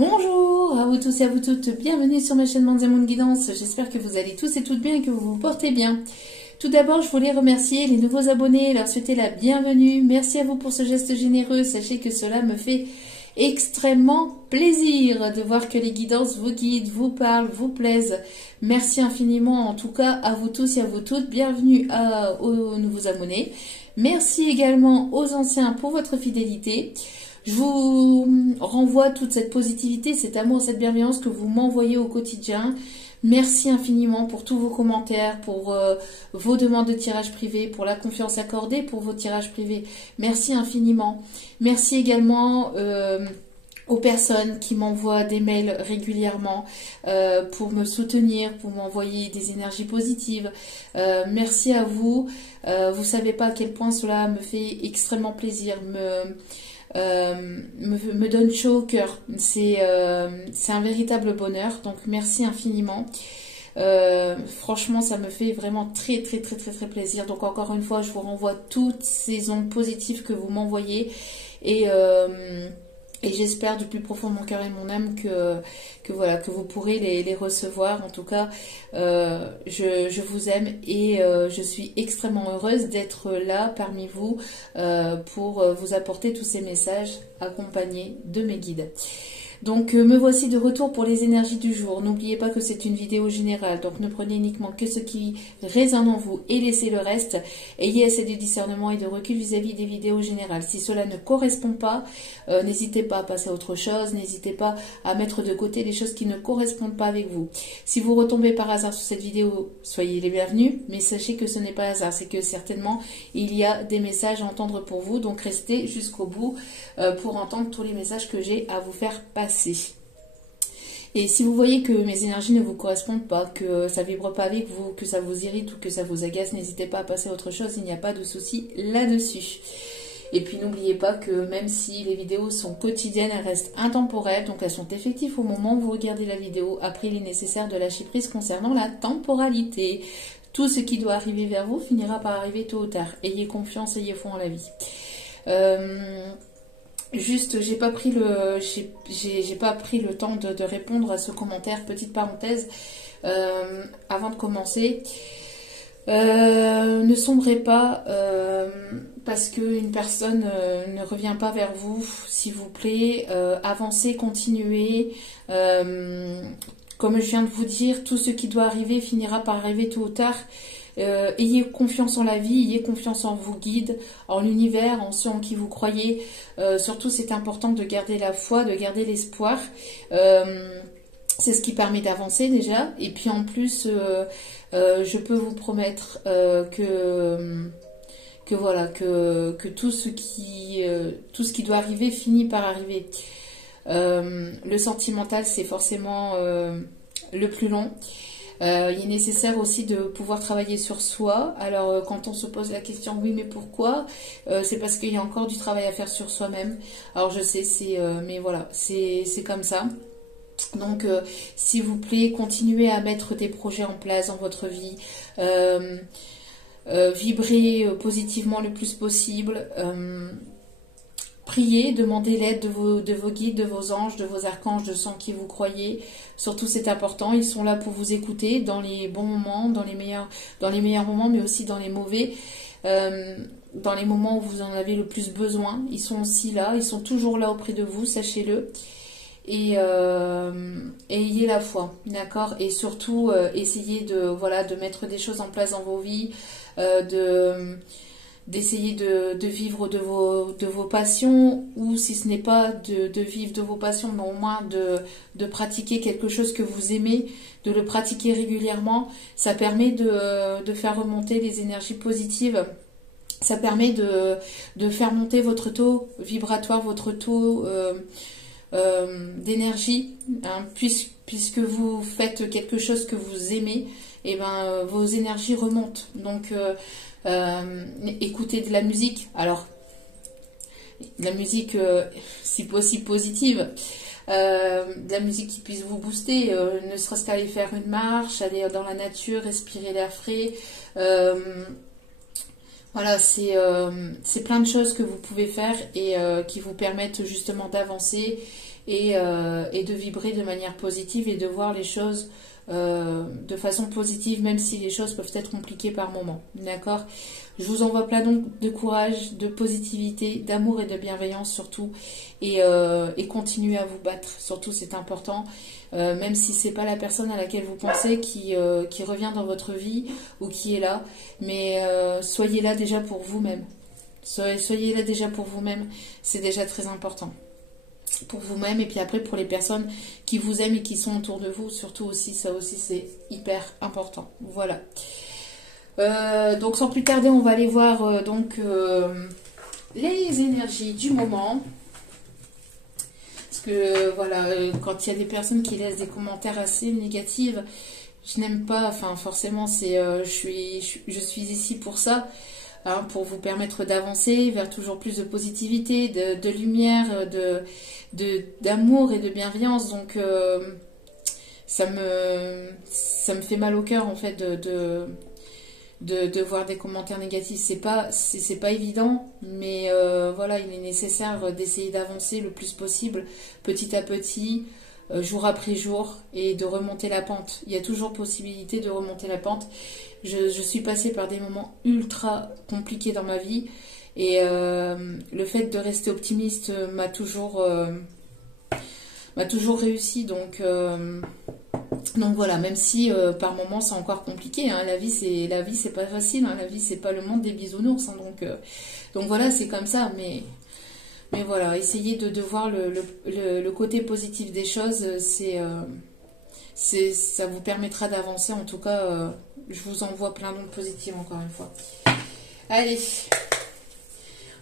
Bonjour à vous tous et à vous toutes, bienvenue sur ma chaîne Mandiamoun Guidance. J'espère que vous allez tous et toutes bien et que vous vous portez bien. Tout d'abord, je voulais remercier les nouveaux abonnés et leur souhaiter la bienvenue. Merci à vous pour ce geste généreux. Sachez que cela me fait extrêmement plaisir de voir que les guidances vous guident, vous parlent, vous plaisent. Merci infiniment en tout cas à vous tous et à vous toutes. Bienvenue aux nouveaux abonnés. Merci également aux anciens pour votre fidélité. Je vous renvoie toute cette positivité, cet amour, cette bienveillance que vous m'envoyez au quotidien. Merci infiniment pour tous vos commentaires, pour vos demandes de tirage privé, pour la confiance accordée pour vos tirages privés. Merci infiniment. Merci également aux personnes qui m'envoient des mails régulièrement pour me soutenir, pour m'envoyer des énergies positives. Merci à vous. Vous savez pas à quel point cela me fait extrêmement plaisir, me donne chaud au cœur. C'est un véritable bonheur, donc merci infiniment. Franchement, ça me fait vraiment très plaisir. Donc encore une fois, je vous renvoie toutes ces ondes positives que vous m'envoyez et j'espère du plus profond de mon cœur et de mon âme que voilà, que vous pourrez les recevoir. En tout cas, je vous aime et je suis extrêmement heureuse d'être là parmi vous pour vous apporter tous ces messages accompagnés de mes guides. Donc me voici de retour pour les énergies du jour. N'oubliez pas que c'est une vidéo générale, donc ne prenez uniquement que ce qui résonne en vous et laissez le reste. Ayez assez de discernement et de recul vis-à-vis des vidéos générales. Si cela ne correspond pas, n'hésitez pas à passer à autre chose, n'hésitez pas à mettre de côté les choses qui ne correspondent pas avec vous. Si vous retombez par hasard sur cette vidéo, soyez les bienvenus, mais sachez que ce n'est pas hasard, c'est que certainement il y a des messages à entendre pour vous, donc restez jusqu'au bout pour entendre tous les messages que j'ai à vous faire passer. Et si vous voyez que mes énergies ne vous correspondent pas, que ça vibre pas avec vous, que ça vous irrite ou que ça vous agace, n'hésitez pas à passer à autre chose, il n'y a pas de souci là-dessus. Et puis n'oubliez pas que même si les vidéos sont quotidiennes, elles restent intemporelles, donc elles sont effectives au moment où vous regardez la vidéo. Après, il est nécessaire de lâcher prise concernant la temporalité. Tout ce qui doit arriver vers vous finira par arriver tôt ou tard. Ayez confiance, ayez foi en la vie. Juste, j'ai pas pris le temps de répondre à ce commentaire. Petite parenthèse, avant de commencer, ne sombrez pas parce qu'une personne ne revient pas vers vous, s'il vous plaît. Avancez, continuez. Comme je viens de vous dire, tout ce qui doit arriver finira par arriver tôt ou tard. Ayez confiance en la vie, ayez confiance en vos guides, en l'univers, en ceux en qui vous croyez. Surtout, c'est important de garder la foi, de garder l'espoir. C'est ce qui permet d'avancer déjà. Et puis en plus, je peux vous promettre que tout ce qui doit arriver finit par arriver. Le sentimental, c'est forcément le plus long. Il est nécessaire aussi de pouvoir travailler sur soi. Alors quand on se pose la question oui mais pourquoi, c'est parce qu'il y a encore du travail à faire sur soi-même. Alors je sais, mais voilà, c'est comme ça. Donc s'il vous plaît, continuez à mettre des projets en place dans votre vie. Vibrez positivement le plus possible. Priez, demandez l'aide de vos guides, de vos anges, de vos archanges, de ceux en qui vous croyez. Surtout, c'est important. Ils sont là pour vous écouter dans les bons moments, dans les meilleurs moments, mais aussi dans les mauvais. Dans les moments où vous en avez le plus besoin, ils sont aussi là. Ils sont toujours là auprès de vous, sachez-le. Et ayez la foi, d'accord. Et surtout, essayez de mettre des choses en place dans vos vies, d'essayer de vivre de vos passions, ou si ce n'est pas de vivre de vos passions, mais au moins de pratiquer quelque chose que vous aimez, de le pratiquer régulièrement. Ça permet de faire remonter les énergies positives. Ça permet de faire monter votre taux vibratoire, votre taux d'énergie, hein, puisque vous faites quelque chose que vous aimez, et ben vos énergies remontent. Donc écoutez de la musique, alors de la musique si possible positive, de la musique qui puisse vous booster, ne serait-ce qu'aller faire une marche, aller dans la nature, respirer l'air frais. Voilà, c'est plein de choses que vous pouvez faire et qui vous permettent justement d'avancer et de vibrer de manière positive et de voir les choses de façon positive, même si les choses peuvent être compliquées par moments. D'accord? Je vous envoie plein de courage, de positivité, d'amour et de bienveillance surtout. Et continuez à vous battre. Surtout, c'est important. Même si c'est pas la personne à laquelle vous pensez qui revient dans votre vie ou qui est là. Mais soyez là déjà pour vous-même. Soyez là déjà pour vous-même. C'est déjà très important. Pour vous-même et puis après pour les personnes qui vous aiment et qui sont autour de vous, surtout aussi, ça aussi c'est hyper important. Voilà. Donc sans plus tarder, on va aller voir les énergies du moment. Parce que voilà, quand il y a des personnes qui laissent des commentaires assez négatifs, je n'aime pas, enfin forcément c'est je suis ici pour ça. Hein, pour vous permettre d'avancer vers toujours plus de positivité, de lumière, d'amour et de bienveillance. Donc ça me fait mal au cœur en fait de voir des commentaires négatifs. C'est pas évident, mais voilà, il est nécessaire d'essayer d'avancer le plus possible, petit à petit, jour après jour, et de remonter la pente. Il y a toujours possibilité de remonter la pente. Je suis passée par des moments ultra compliqués dans ma vie, et le fait de rester optimiste m'a toujours réussi. Donc voilà, même si par moments c'est encore compliqué, hein, la vie c'est pas facile, hein, la vie c'est pas le monde des bisounours, hein, donc voilà, c'est comme ça, mais voilà, essayez de voir le côté positif des choses, ça vous permettra d'avancer. En tout cas, je vous envoie plein d'ondes positives encore une fois. Allez,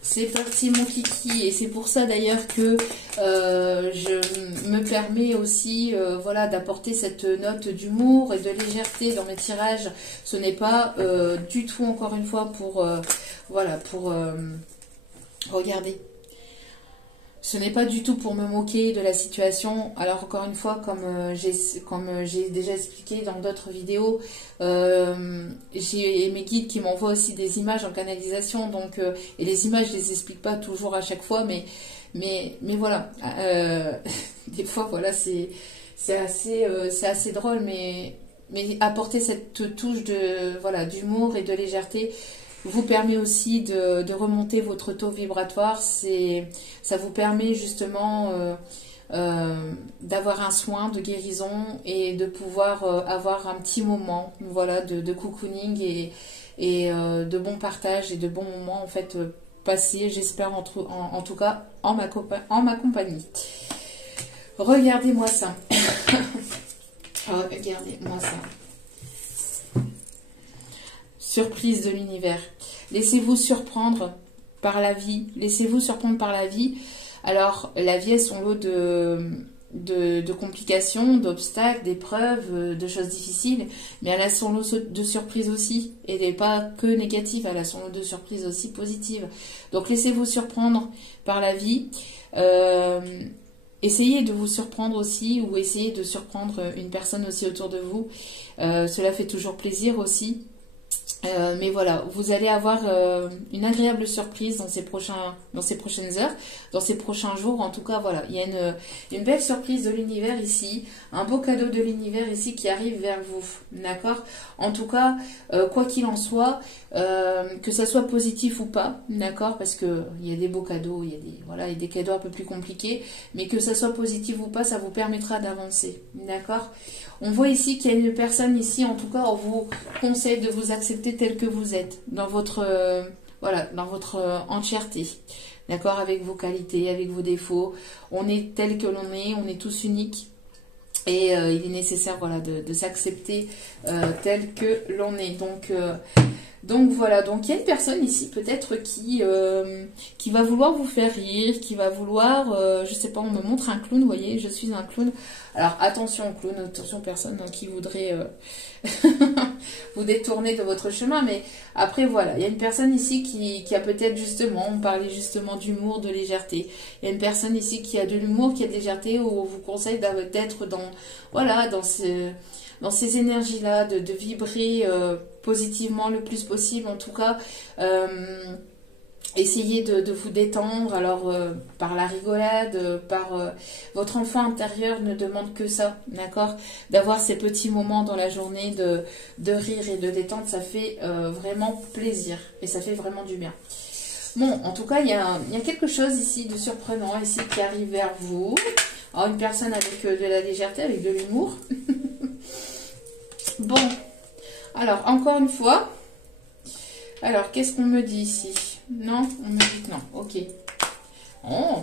c'est parti mon kiki, et c'est pour ça d'ailleurs que je me permets aussi voilà, d'apporter cette note d'humour et de légèreté dans mes tirages. Ce n'est pas du tout, encore une fois, pour regarder. Ce n'est pas du tout pour me moquer de la situation. Alors encore une fois, comme j'ai déjà expliqué dans d'autres vidéos, j'ai mes guides qui m'envoient aussi des images en canalisation. Donc, et les images, je les explique pas toujours à chaque fois, mais voilà. Des fois, voilà, c'est assez drôle, mais apporter cette touche d'humour et de légèreté vous permet aussi de remonter votre taux vibratoire. Ça vous permet justement d'avoir un soin de guérison et de pouvoir avoir un petit moment, voilà, de cocooning et de bons partages et de bons moments en fait passés, j'espère en tout cas en ma compagnie. Regardez-moi ça. Regardez-moi ça. Surprise de l'univers. Laissez-vous surprendre par la vie. Laissez-vous surprendre par la vie. Alors, la vie est son lot de complications, d'obstacles, d'épreuves, de choses difficiles, mais elle a son lot de surprises aussi. Et elle n'est pas que négative, elle a son lot de surprises aussi positives. Donc, laissez-vous surprendre par la vie. Essayez de vous surprendre aussi, ou essayez de surprendre une personne aussi autour de vous. Cela fait toujours plaisir aussi. Mais voilà, vous allez avoir une agréable surprise dans ces prochaines heures, dans ces prochains jours. En tout cas, voilà, il y a une belle surprise de l'univers ici, un beau cadeau de l'univers ici qui arrive vers vous, d'accord? En tout cas, quoi qu'il en soit, que ça soit positif ou pas, d'accord? Parce que il y a des beaux cadeaux, il y a des cadeaux un peu plus compliqués, mais que ça soit positif ou pas, ça vous permettra d'avancer, d'accord? On voit ici qu'il y a une personne ici, en tout cas, on vous conseille de vous accepter tel que vous êtes, dans votre entièreté, d'accord, avec vos qualités, avec vos défauts. On est tel que l'on est, on est tous uniques, et il est nécessaire, voilà, de s'accepter tel que l'on est. Donc voilà, donc il y a une personne ici peut-être qui va vouloir vous faire rire, qui va vouloir, je sais pas, on me montre un clown, vous voyez, je suis un clown. Alors attention clown, attention personne qui voudrait vous détourner de votre chemin, mais après voilà, il y a une personne ici qui a peut-être justement, on parlait justement d'humour, de légèreté. Il y a une personne ici qui a de l'humour, qui a de légèreté, où on vous conseille d'être dans ces énergies-là, de vibrer positivement le plus possible. En tout cas, essayez de vous détendre, alors par la rigolade, par votre enfant intérieur ne demande que ça, d'accord? D'avoir ces petits moments dans la journée de rire et de détente, ça fait vraiment plaisir et ça fait vraiment du bien. Bon, en tout cas, il y a quelque chose ici de surprenant ici qui arrive vers vous. Alors, une personne avec de la légèreté, avec de l'humour. Bon, alors, encore une fois. Alors, qu'est-ce qu'on me dit ici? Non, on me dit que non. Ok. Oh,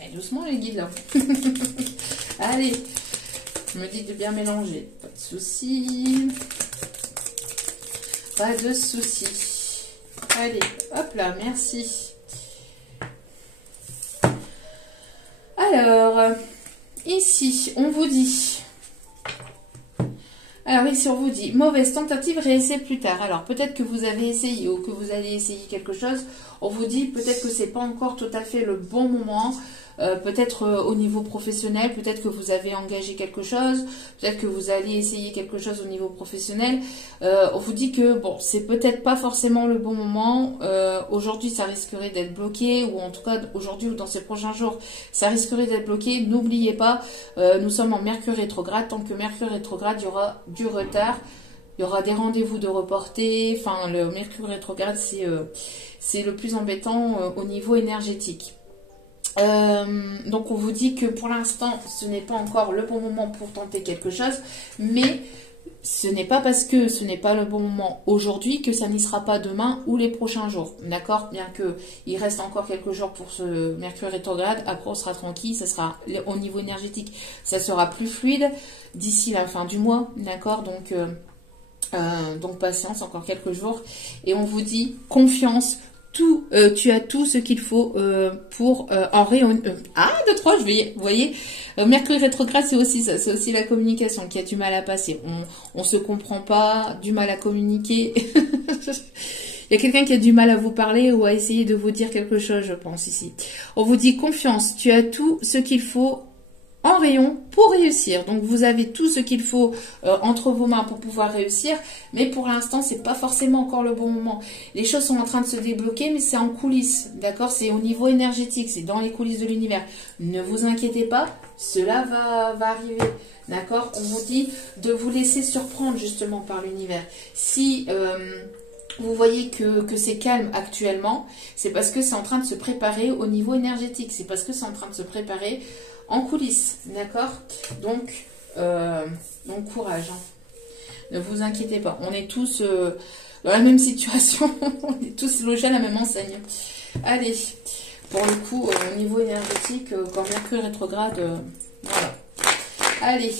allez, doucement les guides là. Allez, on me dit de bien mélanger. Pas de soucis. Pas de soucis. Allez, hop là, merci. Alors, ici, on vous dit... Alors ici, on vous dit, mauvaise tentative, réessai plus tard. Alors, peut-être que vous avez essayé ou que vous allez essayer quelque chose. On vous dit, peut-être que c'est pas encore tout à fait le bon moment. Peut-être au niveau professionnel, peut-être que vous avez engagé quelque chose. Peut-être que vous allez essayer quelque chose au niveau professionnel. On vous dit que, bon, c'est peut-être pas forcément le bon moment. Aujourd'hui, ça risquerait d'être bloqué. Ou en tout cas, aujourd'hui ou dans ces prochains jours, ça risquerait d'être bloqué. N'oubliez pas, nous sommes en Mercure rétrograde. Tant que Mercure rétrograde, il y aura du retard. Il y aura des rendez-vous de reportés. Enfin, le Mercure rétrograde, c'est le plus embêtant au niveau énergétique. Donc on vous dit que pour l'instant ce n'est pas encore le bon moment pour tenter quelque chose, mais ce n'est pas parce que ce n'est pas le bon moment aujourd'hui que ça n'y sera pas demain ou les prochains jours, d'accord? Bien que il reste encore quelques jours pour ce Mercure rétrograde, après on sera tranquille, ça sera au niveau énergétique, ça sera plus fluide d'ici la fin du mois, d'accord? Donc patience, encore quelques jours, et on vous dit confiance. Tu as tout ce qu'il faut pour en rayon. De 3, vous voyez, Mercure rétrograde, c'est aussi ça, c'est aussi la communication qui a du mal à passer. On se comprend pas, du mal à communiquer. Il y a quelqu'un qui a du mal à vous parler ou à essayer de vous dire quelque chose, je pense ici. On vous dit confiance, tu as tout ce qu'il faut en rayon pour réussir. Donc vous avez tout ce qu'il faut entre vos mains pour pouvoir réussir, mais pour l'instant c'est pas forcément encore le bon moment. Les choses sont en train de se débloquer, mais c'est en coulisses, d'accord? C'est au niveau énergétique, c'est dans les coulisses de l'univers. Ne vous inquiétez pas, cela va arriver, d'accord? On vous dit de vous laisser surprendre justement par l'univers. Si vous voyez que c'est calme actuellement, c'est parce que c'est en train de se préparer au niveau énergétique, c'est parce que c'est en train de se préparer en coulisses, d'accord? Donc courage, hein. Ne vous inquiétez pas, on est tous dans la même situation, on est tous logés à la même enseigne. Allez, pour le coup, au niveau énergétique, quand Mercure rétrograde, voilà. Allez,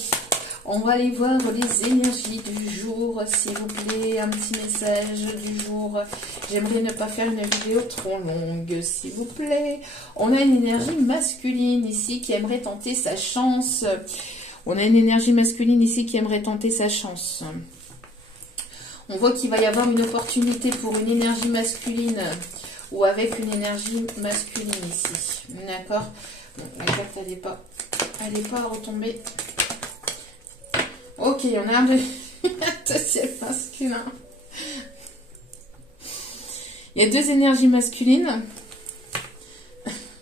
on va aller voir les énergies du jour, s'il vous plaît, un petit message du jour. J'aimerais ne pas faire une vidéo trop longue, s'il vous plaît. On a une énergie masculine ici qui aimerait tenter sa chance. On a une énergie masculine ici qui aimerait tenter sa chance. On voit qu'il va y avoir une opportunité pour une énergie masculine ou avec une énergie masculine ici. D'accord? Bon, la carte, elle n'est pas à retomber. Ok, on a un deuxième masculin. Il y a deux énergies masculines.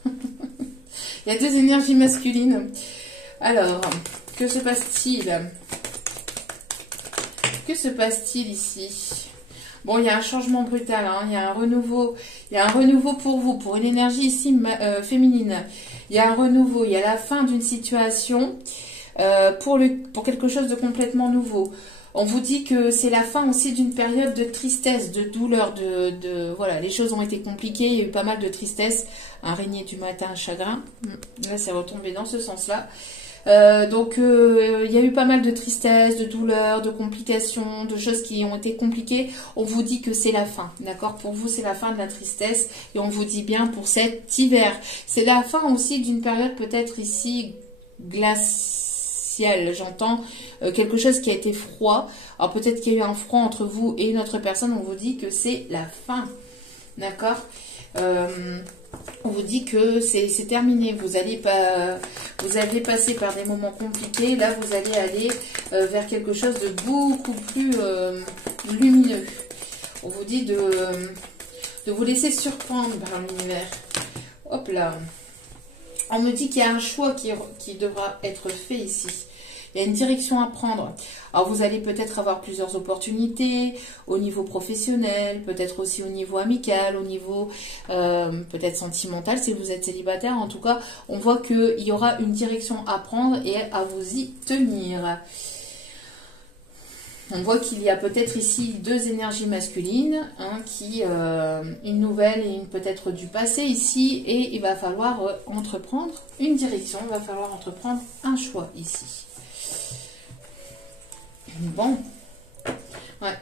Il y a deux énergies masculines. Alors, que se passe-t-il? Que se passe-t-il ici? Bon, il y a un changement brutal, hein. Il y a un renouveau. Il y a un renouveau pour vous, pour une énergie ici féminine. Il y a un renouveau, il y a la fin d'une situation. Pour quelque chose de complètement nouveau. On vous dit que c'est la fin aussi d'une période de tristesse, de douleur, voilà, les choses ont été compliquées, il y a eu pas mal de tristesse, un régné du matin, un chagrin. Là, c'est retombé dans ce sens-là. Il y a eu pas mal de tristesse, de douleur, de complications, de choses qui ont été compliquées. On vous dit que c'est la fin, d'accord? Pour vous, c'est la fin de la tristesse et on vous dit bien pour cet hiver. C'est la fin aussi d'une période peut-être ici glaciale, j'entends quelque chose qui a été froid. Alors peut-être qu'il y a eu un froid entre vous et une autre personne, on vous dit que c'est la fin, d'accord? On vous dit que c'est terminé, vous avez passé par des moments compliqués, là vous allez aller vers quelque chose de beaucoup plus lumineux. On vous dit de vous laisser surprendre par l'univers. Hop là. On me dit qu'il y a un choix qui devra être fait ici. Il y a une direction à prendre. Alors, vous allez peut-être avoir plusieurs opportunités au niveau professionnel, peut-être aussi au niveau amical, au niveau peut-être sentimental si vous êtes célibataire. En tout cas, on voit qu'il y aura une direction à prendre et à vous y tenir. On voit qu'il y a peut-être ici deux énergies masculines, hein, une nouvelle et une peut-être du passé ici, et il va falloir entreprendre une direction, il va falloir entreprendre un choix ici. Bon, ouais.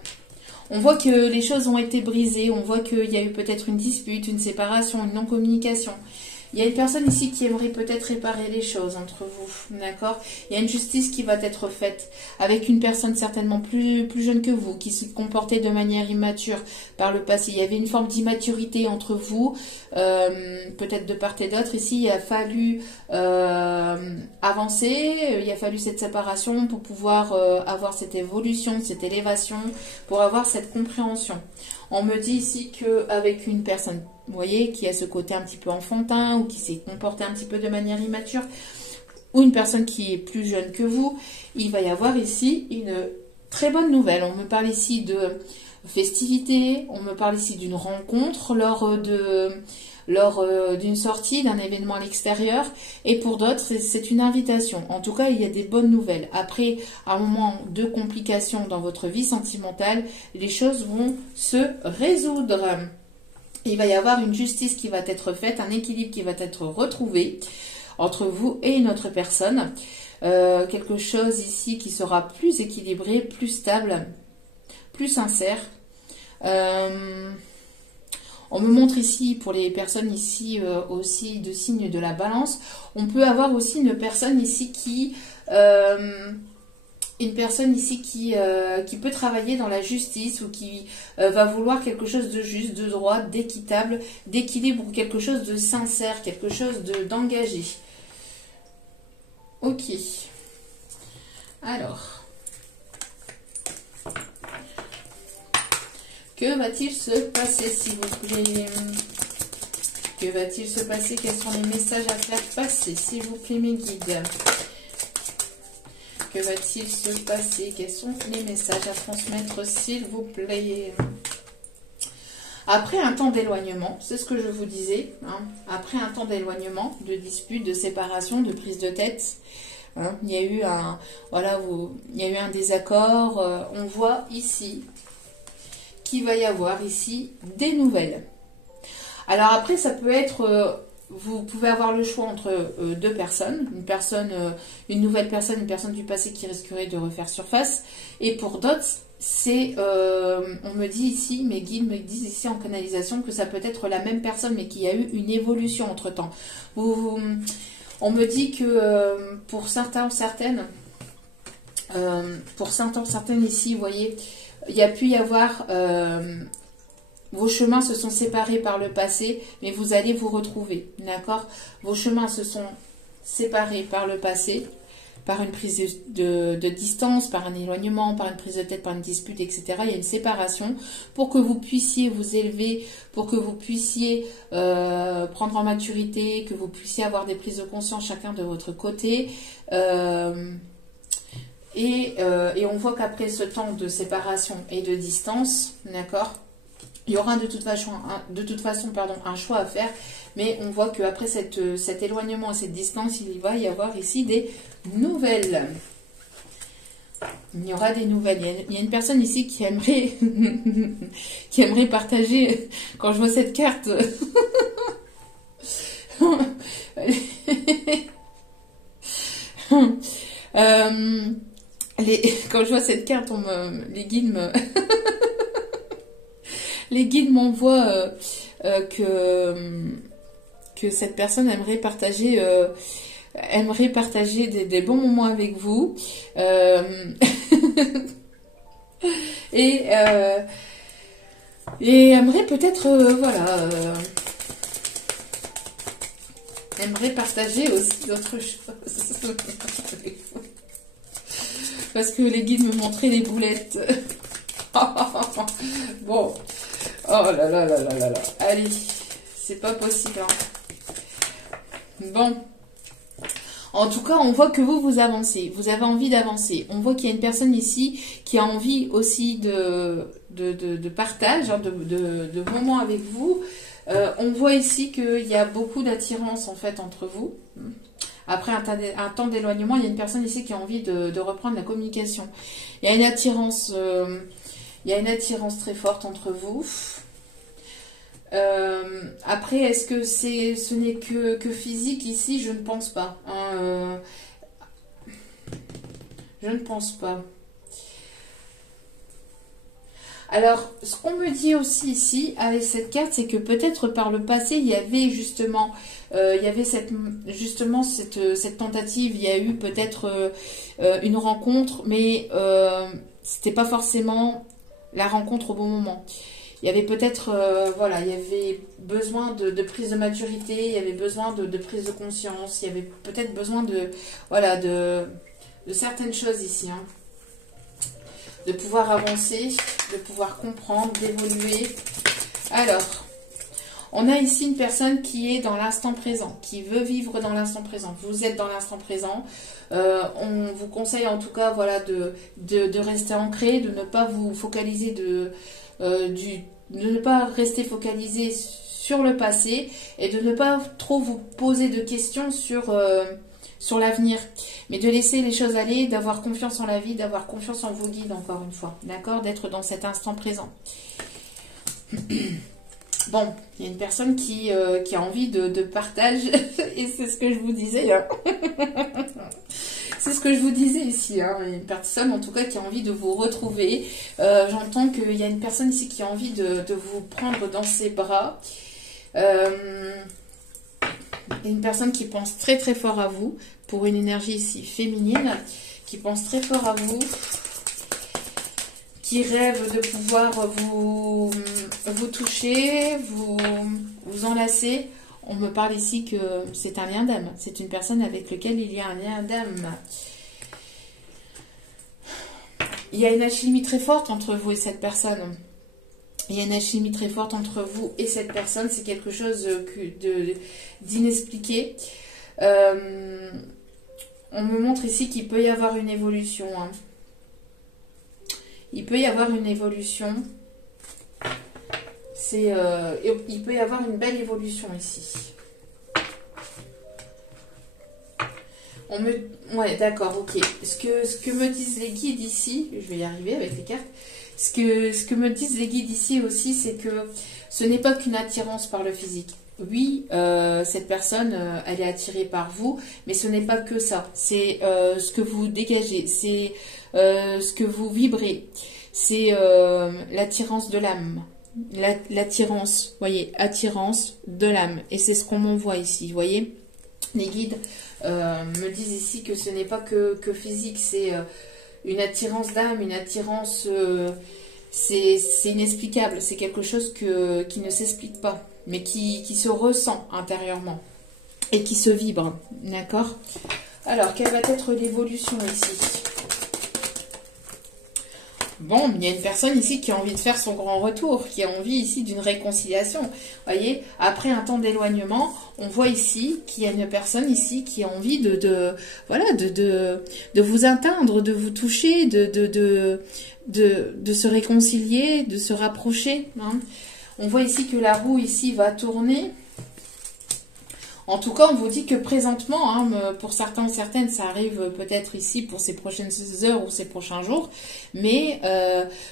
On voit que les choses ont été brisées, on voit qu'il y a eu peut-être une dispute, une séparation, une non-communication. Il y a une personne ici qui aimerait peut-être réparer les choses entre vous, d'accord? Il y a une justice qui va être faite avec une personne certainement plus jeune que vous, qui se comportait de manière immature par le passé. Il y avait une forme d'immaturité entre vous, peut-être de part et d'autre. Ici, il a fallu avancer, il a fallu cette séparation pour pouvoir avoir cette évolution, cette élévation, pour avoir cette compréhension. On me dit ici qu'avec une personne, vous voyez, qui a ce côté un petit peu enfantin ou qui s'est comporté un petit peu de manière immature, ou une personne qui est plus jeune que vous, il va y avoir ici une très bonne nouvelle. On me parle ici de festivité, on me parle ici d'une rencontre lors d'une sortie, d'un événement à l'extérieur, et pour d'autres, c'est une invitation. En tout cas, il y a des bonnes nouvelles. Après un moment de complications dans votre vie sentimentale, les choses vont se résoudre. Il va y avoir une justice qui va être faite, un équilibre qui va être retrouvé entre vous et une autre personne. Quelque chose ici qui sera plus équilibré, plus stable, plus sincère. On me montre ici, pour les personnes ici aussi de signe de la balance, on peut avoir aussi une personne ici qui peut travailler dans la justice ou qui va vouloir quelque chose de juste, de droit, d'équitable, d'équilibre ou quelque chose de sincère, quelque chose d'engagé. Ok. Alors. Que va-t-il se passer, s'il vous plaît? Que va-t-il se passer? Quels sont les messages à faire passer, s'il vous plaît, mes guides? Que va-t-il se passer? Quels sont les messages à transmettre, s'il vous plaît? Après un temps d'éloignement, c'est ce que je vous disais, hein, après un temps d'éloignement, de dispute, de séparation, de prise de tête, hein, il y a eu un désaccord. On voit ici qu'il va y avoir ici des nouvelles. Alors après, ça peut être, vous pouvez avoir le choix entre deux personnes, une nouvelle personne, une personne du passé qui risquerait de refaire surface, et pour d'autres, c'est, on me dit ici, mes guides me disent ici en canalisation que ça peut être la même personne, mais qu'il y a eu une évolution entre temps. On me dit que pour certains, certaines ici, vous voyez, il y a pu y avoir, vos chemins se sont séparés par le passé, mais vous allez vous retrouver, d'accord? Vos chemins se sont séparés par le passé, par une prise de distance, par un éloignement, par une prise de tête, par une dispute, etc. Il y a une séparation pour que vous puissiez vous élever, pour que vous puissiez prendre en maturité, que vous puissiez avoir des prises de conscience chacun de votre côté. Et on voit qu'après ce temps de séparation et de distance, d'accord, il y aura de toute façon un choix à faire, mais on voit qu'après cet éloignement et cette distance, il va y avoir ici des nouvelles. Il y aura des nouvelles. Il y a une personne ici qui aimerait, qui aimerait partager, quand je vois cette carte, quand je vois cette carte, les guides m'envoient que cette personne aimerait partager des bons moments avec vous. Et aimerait peut-être, aimerait partager aussi d'autres choses avec vous. Parce que les guides me montraient les boulettes. Bon, Oh là là là là là là. Allez, c'est pas possible. Hein. Bon. En tout cas, on voit que vous avancez. Vous avez envie d'avancer. On voit qu'il y a une personne ici qui a envie aussi de partage, hein, de moments avec vous. On voit ici qu'il y a beaucoup d'attirance en fait entre vous. Après un temps d'éloignement, il y a une personne ici qui a envie de reprendre la communication. Il y a une attirance, très forte entre vous. Après, est-ce que ce n'est que physique ici? Je ne pense pas. Hein, je ne pense pas. Alors, ce qu'on me dit aussi ici, avec cette carte, c'est que peut-être par le passé, il y avait justement, cette tentative, il y a eu peut-être une rencontre, mais c'était pas forcément la rencontre au bon moment. Il y avait peut-être, voilà, il y avait besoin de prise de maturité, il y avait besoin de prise de conscience, il y avait peut-être besoin voilà, de certaines choses ici, hein. De pouvoir avancer, de pouvoir comprendre, d'évoluer. Alors, on a ici une personne qui est dans l'instant présent, qui veut vivre dans l'instant présent. Vous êtes dans l'instant présent. On vous conseille en tout cas, voilà, de rester ancré, de ne pas vous focaliser de ne pas rester focalisé sur le passé et de ne pas trop vous poser de questions sur l'avenir, mais de laisser les choses aller, d'avoir confiance en la vie, d'avoir confiance en vos guides encore une fois, d'accord, d'être dans cet instant présent. Bon, il y a une personne qui a envie de partage et c'est ce que je vous disais, hein. C'est ce que je vous disais ici, hein. Une personne en tout cas qui a envie de vous retrouver. J'entends qu'il y a une personne ici qui a envie de vous prendre dans ses bras. Une personne qui pense très très fort à vous, pour une énergie ici féminine, qui pense très fort à vous, qui rêve de pouvoir vous toucher, vous enlacer. On me parle ici que c'est un lien d'âme. C'est une personne avec laquelle il y a un lien d'âme. Il y a une alchimie très forte entre vous et cette personne. Il y a une alchimie très forte entre vous et cette personne. C'est quelque chose d'inexpliqué. On me montre ici qu'il peut y avoir une évolution. Hein. Il peut y avoir une évolution. Il peut y avoir une belle évolution ici. Ouais, d'accord, ok. Ce que me disent les guides ici, je vais y arriver avec les cartes. Ce que me disent les guides ici aussi, c'est que ce n'est pas qu'une attirance par le physique. Oui, cette personne, elle est attirée par vous, mais ce n'est pas que ça. C'est ce que vous dégagez, c'est ce que vous vibrez, c'est l'attirance de l'âme. L'attirance, voyez, attirance de l'âme. Et c'est ce qu'on m'envoie ici, vous voyez. Les guides me disent ici que ce n'est pas que physique, c'est une attirance d'âme, une attirance, c'est inexplicable, c'est quelque chose qui ne s'explique pas, mais qui se ressent intérieurement et qui se vibre, d'accord? Alors, quelle va être l'évolution ici? Bon, il y a une personne ici qui a envie de faire son grand retour, qui a envie ici d'une réconciliation. Vous voyez, après un temps d'éloignement, on voit ici qu'il y a une personne ici qui a envie de vous atteindre, de vous toucher, de se réconcilier, de se rapprocher. Hein. On voit ici que la roue ici va tourner. En tout cas, on vous dit que présentement, hein, pour certains ou certaines, ça arrive peut-être ici pour ces prochaines heures ou ces prochains jours, mais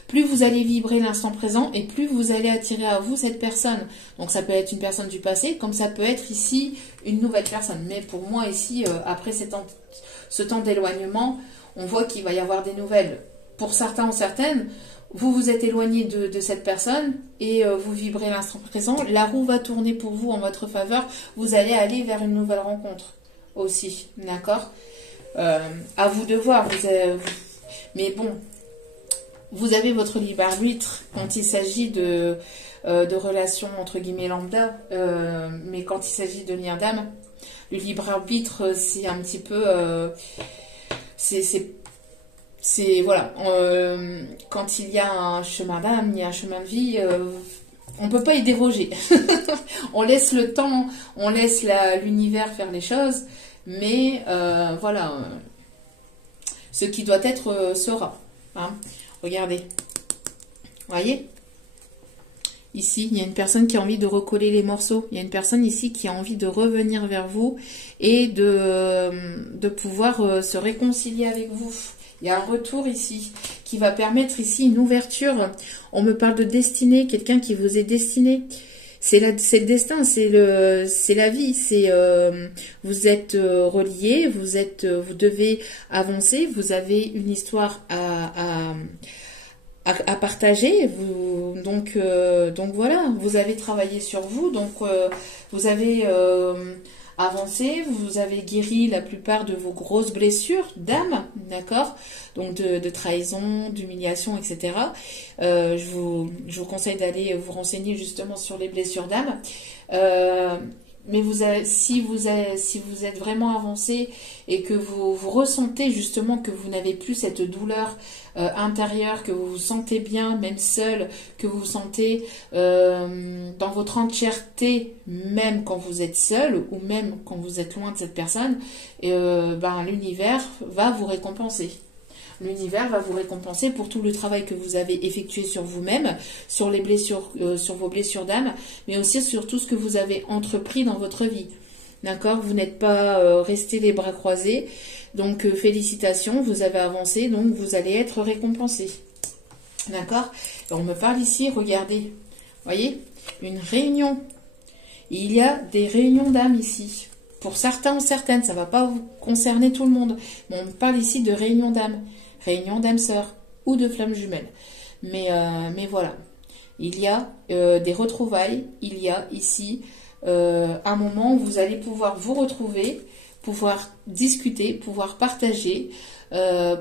plus vous allez vibrer l'instant présent et plus vous allez attirer à vous cette personne. Donc ça peut être une personne du passé, comme ça peut être ici une nouvelle personne. Mais pour moi ici, après ce temps d'éloignement, on voit qu'il va y avoir des nouvelles. Pour certains ou certaines, vous vous êtes éloigné de cette personne et vous vibrez l'instant présent. La roue va tourner pour vous en votre faveur. Vous allez aller vers une nouvelle rencontre aussi, d'accord? À vous de voir. Mais bon, vous avez votre libre arbitre quand il s'agit de relations entre guillemets lambda. Mais quand il s'agit de lien d'âme, le libre arbitre, c'est un petit peu... voilà, quand il y a un chemin d'âme, il y a un chemin de vie, on peut pas y déroger. On laisse le temps, on laisse l'univers faire les choses, mais voilà, ce qui doit être sera. Hein. Regardez, voyez, ici, il y a une personne qui a envie de recoller les morceaux. Il y a une personne ici qui a envie de revenir vers vous et de pouvoir se réconcilier avec vous. Il y a un retour ici qui va permettre ici une ouverture. On me parle de destinée, quelqu'un qui vous est destiné. C'est le destin, c'est la vie. Vous êtes reliés, vous devez avancer. Vous avez une histoire à partager. Donc voilà, vous avez travaillé sur vous. Donc vous avez avancé, vous avez guéri la plupart de vos grosses blessures d'âme, d'accord? Donc de trahison, d'humiliation, etc. Je vous conseille d'aller vous renseigner justement sur les blessures d'âme. Mais si vous êtes vraiment avancé et que vous ressentez justement que vous n'avez plus cette douleur intérieure, que vous vous sentez bien, même seul, que vous vous sentez dans votre entièreté, même quand vous êtes seul ou même quand vous êtes loin de cette personne, l'univers va vous récompenser. L'univers va vous récompenser pour tout le travail que vous avez effectué sur vous-même, sur les blessures, sur vos blessures d'âme, mais aussi sur tout ce que vous avez entrepris dans votre vie. D'accord? Vous n'êtes pas resté les bras croisés. Donc, félicitations, vous avez avancé, donc vous allez être récompensé. D'accord? On me parle ici, regardez. Voyez? Une réunion. Il y a des réunions d'âme ici. Pour certains ou certaines, ça ne va pas vous concerner tout le monde. Mais on me parle ici de réunion d'âme. Réunion d'âme sœur ou de flammes jumelles. Mais voilà. Il y a des retrouvailles. Il y a ici un moment où vous allez pouvoir vous retrouver, pouvoir discuter, pouvoir partager,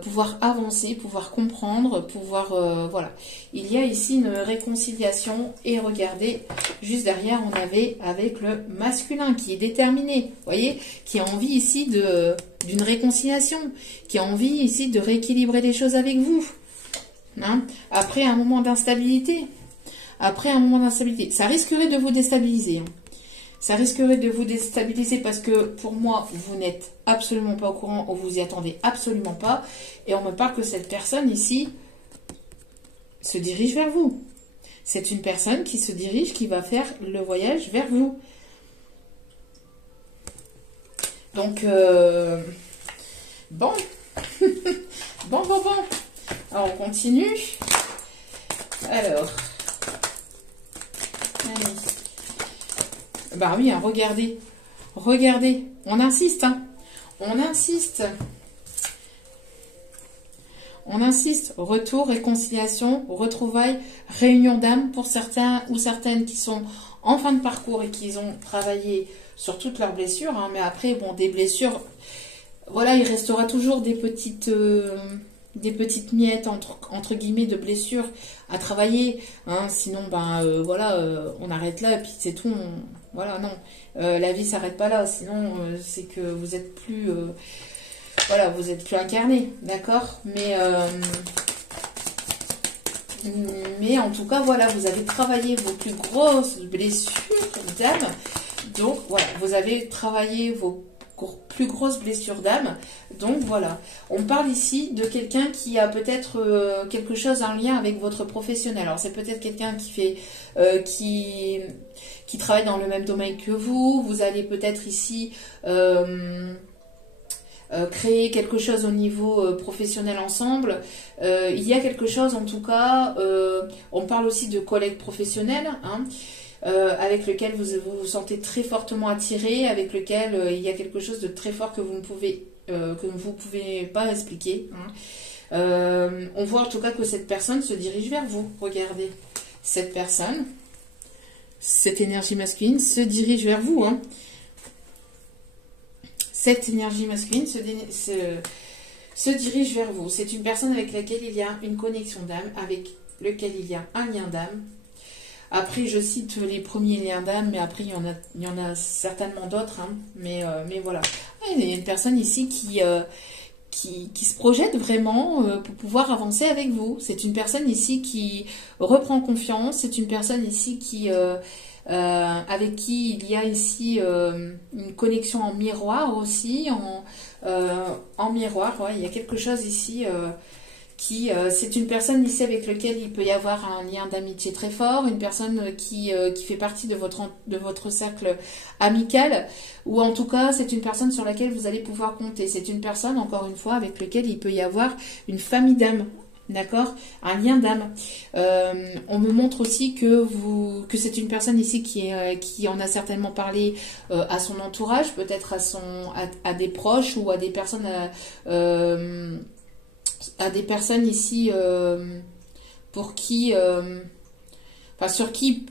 pouvoir avancer, pouvoir comprendre, pouvoir... voilà. Il y a ici une réconciliation et regardez, juste derrière, on avait avec le masculin qui est déterminé, vous voyez, qui a envie ici d'une réconciliation, qui a envie ici de rééquilibrer les choses avec vous. Hein, après un moment d'instabilité. Après un moment d'instabilité. Ça risquerait de vous déstabiliser. Hein. Ça risquerait de vous déstabiliser parce que pour moi, vous n'êtes absolument pas au courant ou vous y attendez absolument pas. Et on me parle que cette personne ici se dirige vers vous. C'est une personne qui se dirige, qui va faire le voyage vers vous. Donc, bon. bon. Alors, on continue. Alors. Allez. Bah oui, hein, regardez. Regardez. On insiste, hein. On insiste. On insiste. Retour, réconciliation, retrouvailles, réunion d'âme pour certains ou certaines qui sont en fin de parcours et qui ont travaillé sur toutes leurs blessures. Hein, mais après, bon, des blessures, voilà, il restera toujours des petites miettes entre guillemets de blessures à travailler. Hein, sinon, voilà, on arrête là et puis c'est tout. Voilà, non. La vie s'arrête pas là. Sinon, c'est que vous êtes plus... voilà, vous êtes plus incarné, d'accord, mais en tout cas, voilà, vous avez travaillé vos plus grosses blessures d'âme. Donc, voilà, vous avez travaillé vos plus grosses blessures d'âme. Donc, voilà. On parle ici de quelqu'un qui a peut-être quelque chose en lien avec votre professionnel. Alors, c'est peut-être quelqu'un qui fait... qui travaille dans le même domaine que vous. Vous allez peut-être ici... créer quelque chose au niveau professionnel ensemble. Il y a quelque chose, en tout cas, on parle aussi de collègues professionnels, hein, avec lequel vous vous sentez très fortement attiré, avec lequel il y a quelque chose de très fort que vous ne pouvez pas expliquer. Hein. On voit en tout cas que cette personne se dirige vers vous. Regardez, cette personne, cette énergie masculine se dirige vers vous. Hein. Cette énergie masculine se dirige vers vous. C'est une personne avec laquelle il y a une connexion d'âme, avec laquelle il y a un lien d'âme. Après, je cite les premiers liens d'âme, mais après, il y en a certainement d'autres. Hein. Mais voilà. Il y a une personne ici qui se projette vraiment pour pouvoir avancer avec vous. C'est une personne ici qui reprend confiance. C'est une personne ici qui avec qui il y a ici une connexion en miroir aussi, en miroir. Ouais, il y a quelque chose ici c'est une personne ici avec laquelle il peut y avoir un lien d'amitié très fort, une personne qui fait partie de votre cercle amical, ou en tout cas c'est une personne sur laquelle vous allez pouvoir compter. C'est une personne, encore une fois, avec laquelle il peut y avoir une famille d'âme. D'accord, un lien d'âme. On me montre aussi que c'est une personne ici qui en a certainement parlé à son entourage, peut-être à des proches ou à des personnes ici pour qui enfin sur qui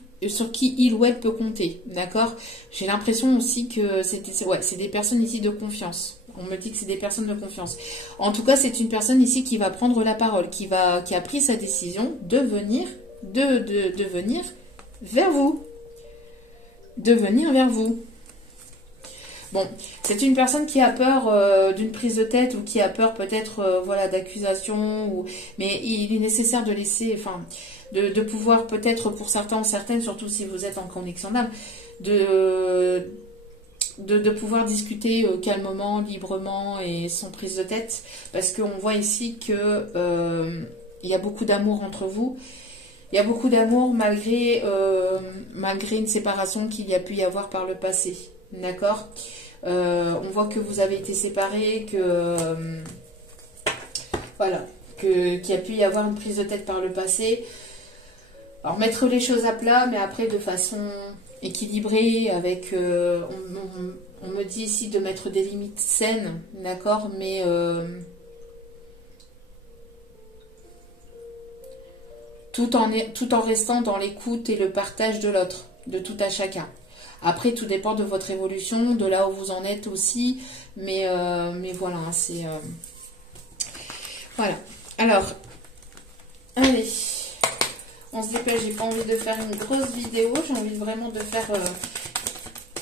il ou elle peut compter. D'accord, j'ai l'impression aussi que c'est des personnes ici de confiance. On me dit que c'est des personnes de confiance. En tout cas, c'est une personne ici qui va prendre la parole, qui a pris sa décision de venir vers vous. De venir vers vous. Bon, c'est une personne qui a peur d'une prise de tête ou qui a peur peut-être voilà, d'accusation. Mais il est nécessaire de laisser, enfin, de pouvoir peut-être pour certains ou certaines, surtout si vous êtes en connexion d'âme, de pouvoir discuter calmement, librement et sans prise de tête, parce qu'on voit ici que il y a beaucoup d'amour entre vous. Il y a beaucoup d'amour malgré une séparation qu'il y a pu y avoir par le passé. D'accord, on voit que vous avez été séparés, voilà, qu'il y a pu y avoir une prise de tête par le passé. Alors mettre les choses à plat, mais après de façon équilibrée, avec on me dit ici de mettre des limites saines, d'accord, mais tout en restant dans l'écoute et le partage de l'autre, de tout à chacun. Après, tout dépend de votre évolution, de là où vous en êtes aussi, mais voilà, c'est voilà. Alors, allez. On se dépêche, j'ai pas envie de faire une grosse vidéo, j'ai envie vraiment de faire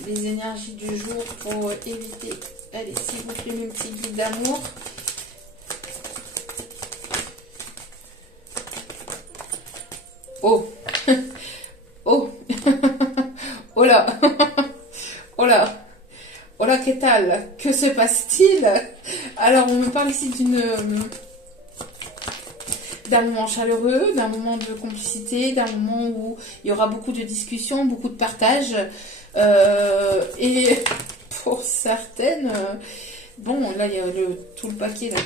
les énergies du jour pour éviter. Allez, s'il vous plaît, mes petits guides d'amour. Oh oh oh là oh là oh là, qu'est-ce tal? Que se passe-t-il? Alors, on me parle ici d'un moment chaleureux, d'un moment de complicité, d'un moment où il y aura beaucoup de discussions, beaucoup de partage. Et pour certaines, bon, là, il y a tout le paquet là,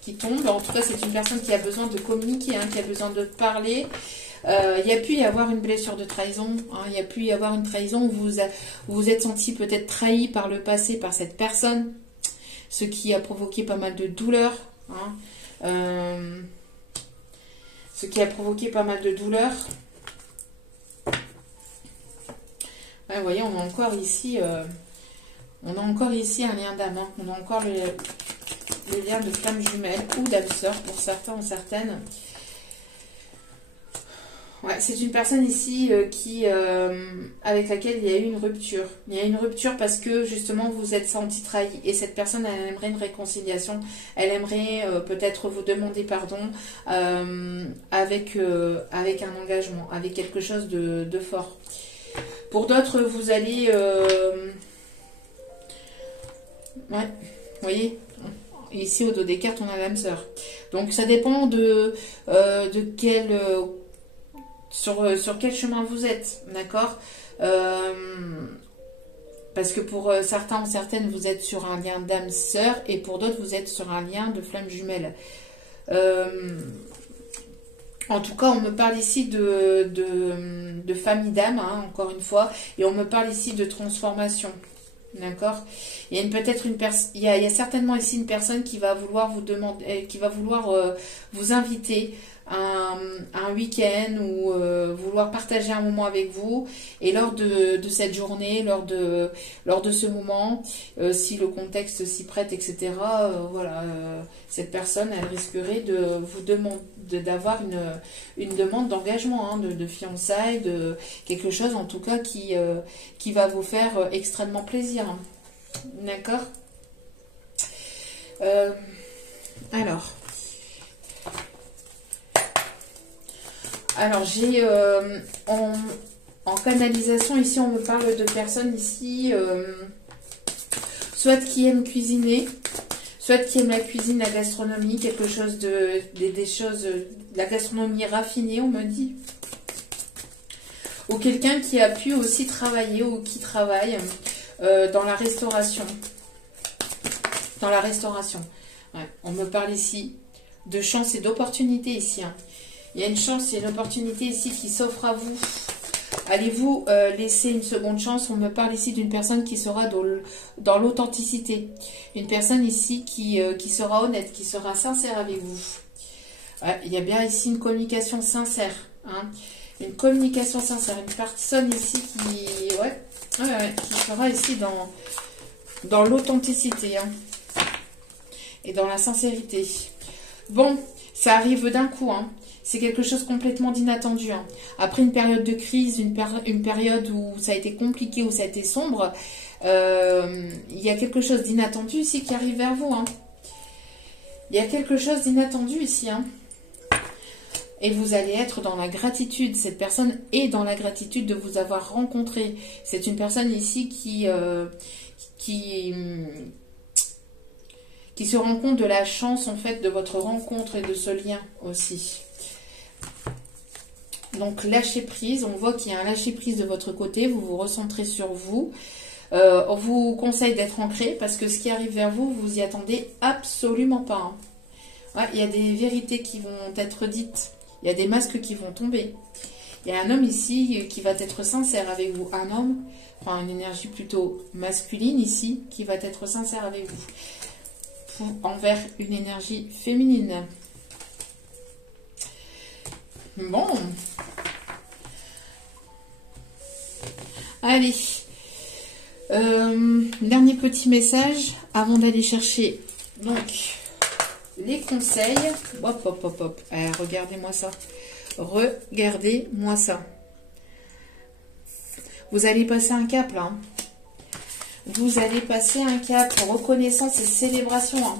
qui tombe. En tout cas, c'est une personne qui a besoin de communiquer, hein, qui a besoin de parler. Il y a pu y avoir une blessure de trahison, hein, il y a pu y avoir une trahison où vous vous êtes senti peut-être trahi par le passé par cette personne, ce qui a provoqué pas mal de douleur, hein. Ce qui a provoqué pas mal de douleur. Ouais, vous voyez, on a encore ici un lien d'âme, hein. On a encore le lien de flamme jumelle ou d'âme sœur pour certains ou certaines. Ouais, c'est une personne ici avec laquelle il y a eu une rupture. Il y a une rupture parce que justement vous êtes senti trahi. Et cette personne, elle aimerait une réconciliation. Elle aimerait peut-être vous demander pardon avec un engagement, avec quelque chose de fort. Pour d'autres, vous allez... ouais, vous voyez, ici au dos des cartes, on a l'âme sœur. Donc ça dépend de quel... Sur quel chemin vous êtes, d'accord, parce que pour certains ou certaines, vous êtes sur un lien d'âme sœur et pour d'autres, vous êtes sur un lien de flamme jumelle. En tout cas, on me parle ici de famille d'âme, hein, encore une fois, et on me parle ici de transformation, d'accord. Il y a il y a certainement ici une personne qui va vouloir vous demander, qui va vouloir vous inviter un week-end ou vouloir partager un moment avec vous, et lors de cette journée, lors de ce moment, si le contexte s'y prête, etc., voilà, cette personne, elle risquerait de vous demander d'avoir une demande d'engagement, hein, de fiançailles, de quelque chose en tout cas qui va vous faire extrêmement plaisir, hein. D'accord. Alors j'ai en canalisation ici, on me parle de personnes ici, soit qui aiment cuisiner, soit qui aiment la cuisine, la gastronomie, quelque chose des choses, de la gastronomie raffinée, on me dit. Ou quelqu'un qui a pu aussi travailler ou qui travaille dans la restauration. Dans la restauration. Ouais, on me parle ici de chance et d'opportunité ici. Hein. Il y a une chance et une opportunité ici qui s'offre à vous. Allez-vous laisser une seconde chance? On me parle ici d'une personne qui sera dans l'authenticité. Une personne ici qui sera honnête, qui sera sincère avec vous. Ouais, il y a bien ici une communication sincère. Hein. Une communication sincère. Une personne ici qui sera ici dans l'authenticité. Hein. Et dans la sincérité. Bon, ça arrive d'un coup. Hein. C'est quelque chose complètement d'inattendu. Hein. Après une période de crise, une période où ça a été compliqué, où ça a été sombre, il y a quelque chose d'inattendu ici qui arrive vers vous. Hein. Il y a quelque chose d'inattendu ici. Hein. Et vous allez être dans la gratitude. Cette personne est dans la gratitude de vous avoir rencontré. C'est une personne ici qui se rend compte de la chance en fait de votre rencontre et de ce lien aussi. Donc lâcher prise, on voit qu'il y a un lâcher prise de votre côté, vous vous recentrez sur vous. On vous conseille d'être ancré parce que ce qui arrive vers vous, vous y attendez absolument pas. Hein. Ouais, il y a des vérités qui vont être dites, il y a des masques qui vont tomber. Il y a un homme ici qui va être sincère avec vous, un homme, enfin une énergie plutôt masculine ici, qui va être sincère avec vous, envers une énergie féminine. Bon. Allez. Dernier petit message avant d'aller chercher donc les conseils. Hop, hop, hop, hop. Regardez-moi ça. Regardez-moi ça. Vous allez passer un cap là. Hein. Vous allez passer un cap, reconnaissance et célébration. Hein.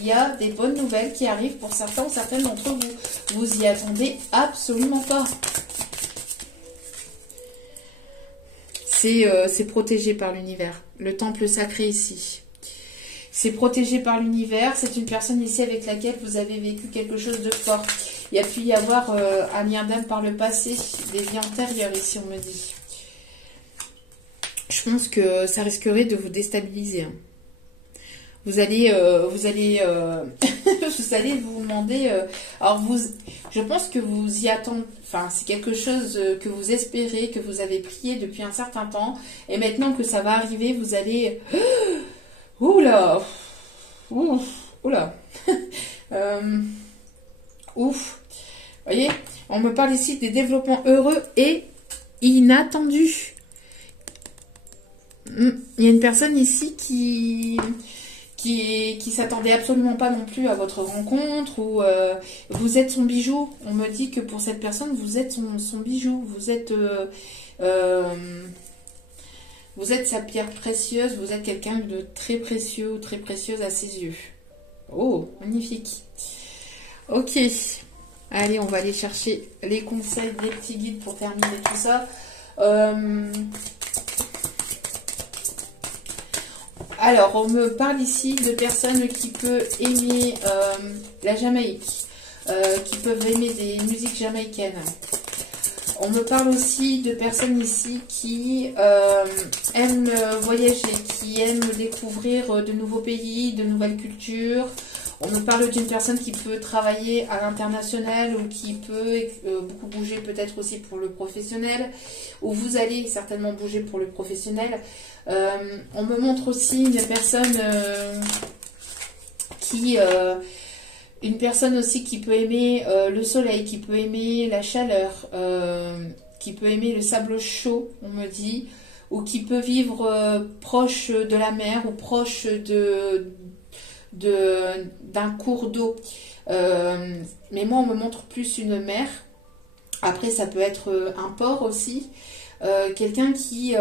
Il y a des bonnes nouvelles qui arrivent pour certains ou certaines d'entre vous. Vous y attendez absolument pas. C'est protégé par l'univers. Le temple sacré ici. C'est protégé par l'univers. C'est une personne ici avec laquelle vous avez vécu quelque chose de fort. Il y a pu y avoir un lien d'âme par le passé, des vies antérieures ici, on me dit. Je pense que ça risquerait de vous déstabiliser. Hein. Vous allez vous allez vous demander. Je pense que vous y attendez. Enfin, c'est quelque chose que vous espérez, que vous avez prié depuis un certain temps, et maintenant que ça va arriver, vous allez. Oula, ouf, oula, ouf. Vous voyez, on me parle ici des développements heureux et inattendus. Il y a une personne ici qui s'attendait absolument pas non plus à votre rencontre, ou vous êtes son bijou. On me dit que pour cette personne, vous êtes son bijou, vous êtes sa pierre précieuse, vous êtes quelqu'un de très précieux ou très précieuse à ses yeux. Oh, magnifique. Ok, allez, on va aller chercher les conseils, les petits guides pour terminer tout ça. Alors, on me parle ici de personnes qui peuvent aimer la Jamaïque, qui peuvent aimer des musiques jamaïcaines. On me parle aussi de personnes ici qui aiment voyager, qui aiment découvrir de nouveaux pays, de nouvelles cultures. On me parle d'une personne qui peut travailler à l'international ou qui peut beaucoup bouger peut-être aussi pour le professionnel, ou vous allez certainement bouger pour le professionnel. On me montre aussi une personne une personne aussi qui peut aimer le soleil, qui peut aimer la chaleur, qui peut aimer le sable chaud, on me dit, ou qui peut vivre proche de la mer ou proche d'un cours d'eau. Mais moi, on me montre plus une mer. Après, ça peut être un port aussi. Quelqu'un qui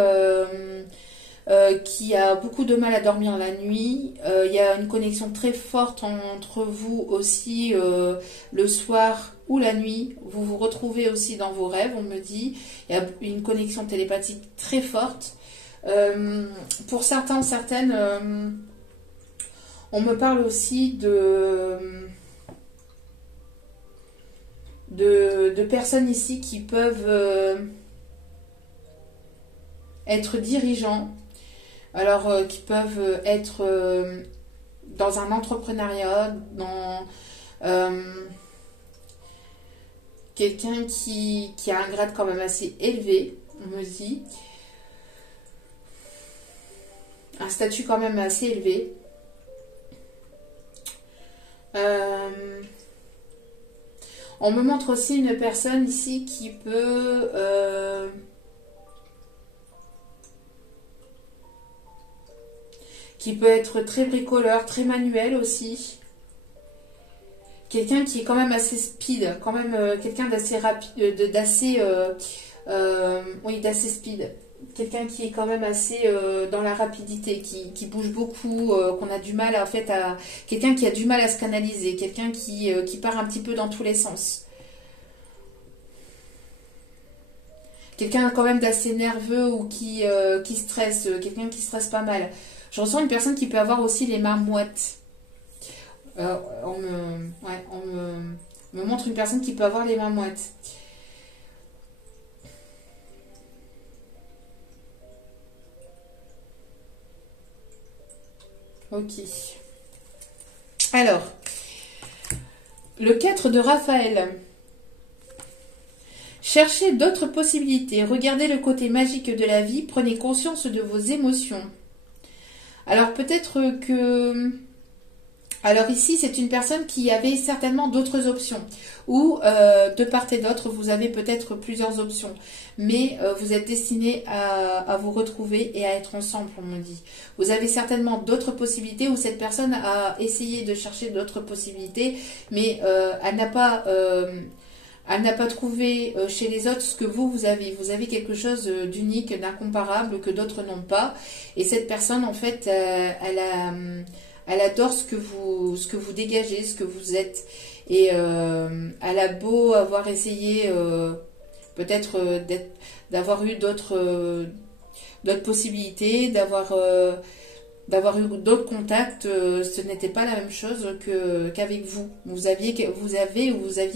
qui a beaucoup de mal à dormir la nuit. Il y a une connexion très forte entre vous aussi le soir ou la nuit. Vous vous retrouvez aussi dans vos rêves, on me dit. Il y a une connexion télépathique très forte. Pour certains, certaines, on me parle aussi de personnes ici qui peuvent être dirigeants, alors qui peuvent être dans un entrepreneuriat, dans quelqu'un qui a un grade quand même assez élevé, on me dit, un statut quand même assez élevé. On me montre aussi une personne ici qui peut être très bricoleur, très manuel aussi. Quelqu'un qui est quand même assez speed, quand même quelqu'un d'assez rapide, d'assez speed. Quelqu'un qui est quand même assez dans la rapidité, qui bouge beaucoup, qu'on a du mal quelqu'un qui a du mal à se canaliser, quelqu'un qui part un petit peu dans tous les sens. Quelqu'un quand même d'assez nerveux ou qui stresse, quelqu'un qui stresse pas mal. Je ressens une personne qui peut avoir aussi les mains moites. On me montre une personne qui peut avoir les mains moites. Ok. Alors, le 4 de Raphaël. Cherchez d'autres possibilités. Regardez le côté magique de la vie. Prenez conscience de vos émotions. Alors peut-être que... Alors ici, c'est une personne qui avait certainement d'autres options. Ou de part et d'autre, vous avez peut-être plusieurs options. Mais vous êtes destiné à vous retrouver et à être ensemble, on me dit. Vous avez certainement d'autres possibilités ou cette personne a essayé de chercher d'autres possibilités. Mais elle n'a pas trouvé chez les autres ce que vous avez. Vous avez quelque chose d'unique, d'incomparable que d'autres n'ont pas. Et cette personne, en fait, elle adore ce que vous dégagez, ce que vous êtes. Et elle a beau avoir essayé peut-être d'avoir eu d'autres possibilités, d'avoir eu d'autres contacts, ce n'était pas la même chose qu'avec vous. Vous aviez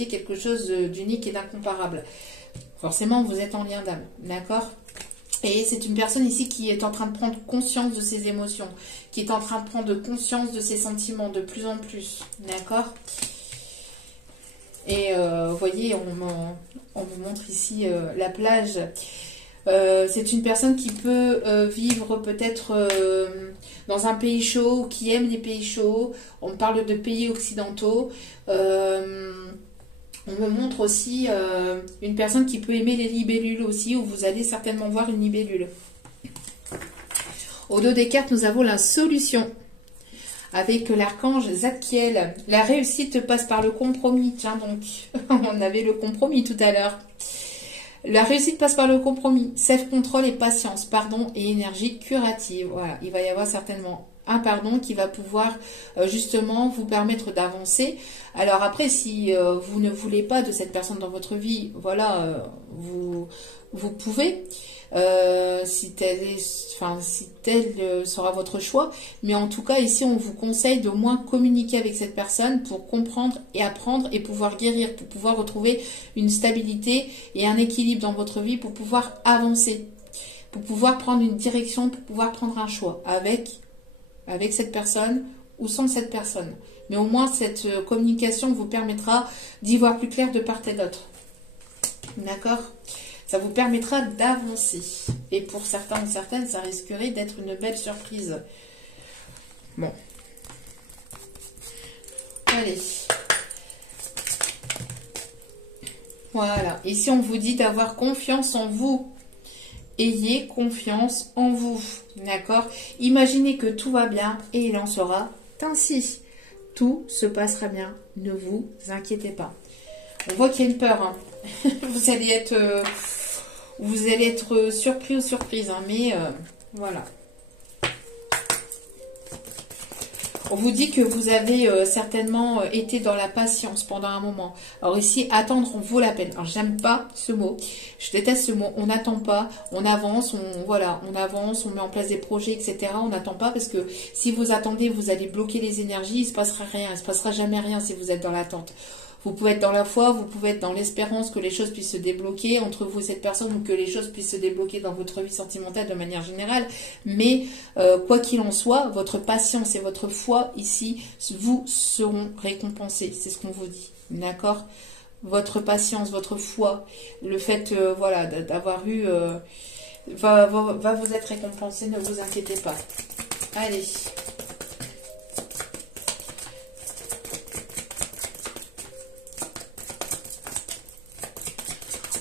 quelque chose d'unique et d'incomparable. Forcément, vous êtes en lien d'âme, d'accord ? Et c'est une personne ici qui est en train de prendre conscience de ses émotions, qui est en train de prendre conscience de ses sentiments de plus en plus, d'accord ? Et vous voyez, on vous montre ici la plage. C'est une personne qui peut vivre peut-être dans un pays chaud, ou qui aime les pays chauds. On parle de pays occidentaux. On me montre aussi une personne qui peut aimer les libellules aussi, où vous allez certainement voir une libellule. Au dos des cartes, nous avons la solution. Avec l'archange Zadkiel. La réussite passe par le compromis. Tiens donc, on avait le compromis tout à l'heure. La réussite passe par le compromis. Self-control et patience. Pardon et énergie curative. Voilà, il va y avoir certainement un pardon qui va pouvoir justement vous permettre d'avancer. Alors après, si vous ne voulez pas de cette personne dans votre vie, voilà, vous pouvez, si tel sera votre choix. Mais en tout cas, ici, on vous conseille d'au moins communiquer avec cette personne pour comprendre et apprendre et pouvoir guérir, pour pouvoir retrouver une stabilité et un équilibre dans votre vie, pour pouvoir avancer, pour pouvoir prendre une direction, pour pouvoir prendre un choix avec cette personne ou sans cette personne. Mais au moins, cette communication vous permettra d'y voir plus clair de part et d'autre. D'accord ? Ça vous permettra d'avancer. Et pour certains ou certaines, ça risquerait d'être une belle surprise. Bon. Allez. Voilà. Ici, on vous dit d'avoir confiance en vous. Ayez confiance en vous. D'accord ? Imaginez que tout va bien et il en sera ainsi. Tout se passera bien. Ne vous inquiétez pas. On voit qu'il y a une peur. Hein. Vous allez être surpris ou surprise. Hein, mais voilà. On vous dit que vous avez certainement été dans la patience pendant un moment. Alors ici, attendre en vaut la peine. Alors j'aime pas ce mot. Je déteste ce mot. On n'attend pas, on avance, on avance, on met en place des projets, etc. On n'attend pas parce que si vous attendez, vous allez bloquer les énergies. Il se passera rien. Il se passera jamais rien si vous êtes dans l'attente. Vous pouvez être dans la foi, vous pouvez être dans l'espérance que les choses puissent se débloquer entre vous et cette personne ou que les choses puissent se débloquer dans votre vie sentimentale de manière générale. Mais quoi qu'il en soit, votre patience et votre foi ici vous seront récompensés. C'est ce qu'on vous dit. D'accord? Votre patience, votre foi, le fait voilà, d'avoir eu va vous être récompensé, ne vous inquiétez pas. Allez.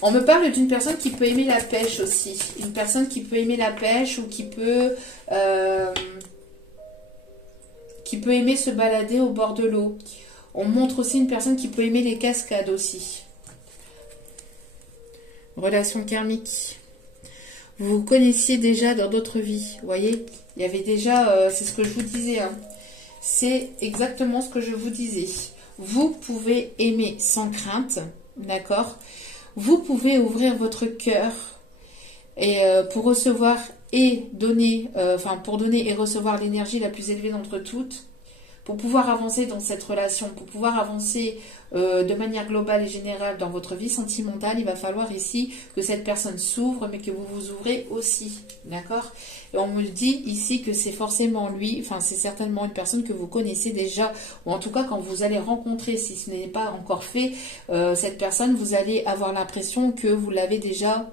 On me parle d'une personne qui peut aimer la pêche aussi. Une personne qui peut aimer la pêche ou qui peut aimer se balader au bord de l'eau. On montre aussi une personne qui peut aimer les cascades aussi. Relation karmique. Vous vous connaissiez déjà dans d'autres vies. Vous voyez, il y avait déjà, c'est ce que je vous disais. Hein. C'est exactement ce que je vous disais. Vous pouvez aimer sans crainte. D'accord ? Vous pouvez ouvrir votre cœur et pour recevoir et donner, pour donner et recevoir l'énergie la plus élevée d'entre toutes, pour pouvoir avancer dans cette relation, pour pouvoir avancer de manière globale et générale dans votre vie sentimentale, il va falloir ici que cette personne s'ouvre, mais que vous vous ouvrez aussi, d'accord? Et on me dit ici que c'est forcément lui, enfin c'est certainement une personne que vous connaissez déjà, ou en tout cas quand vous allez rencontrer, si ce n'est pas encore fait, cette personne, vous allez avoir l'impression que vous l'avez déjà